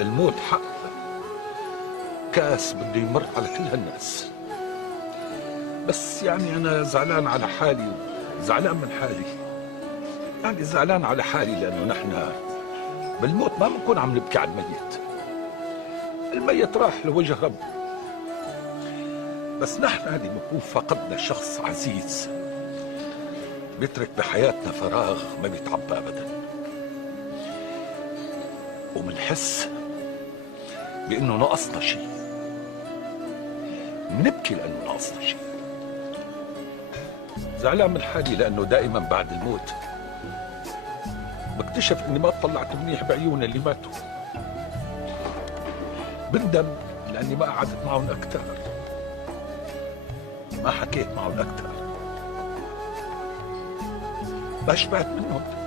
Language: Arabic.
الموت حق، كاس بده يمر على كل هالناس. بس يعني أنا زعلان على حالي وزعلان من حالي. يعني زعلان على حالي لأنه نحن بالموت ما بنكون عم نبكي على الميت. الميت راح لوجه رب، بس نحن هذه بنكون فقدنا شخص عزيز بيترك بحياتنا فراغ ما بيتعبى أبدا، ومنحس بأنه ناقصنا شيء، منبكي لأنه ناقصنا شيء. زعلان من حالي لأنه دائما بعد الموت بكتشف إني ما طلعت منيح بعيون اللي ماتوا. بندم لأني ما قعدت معهم أكثر، ما حكيت معهم أكثر، ما شبعت منهم.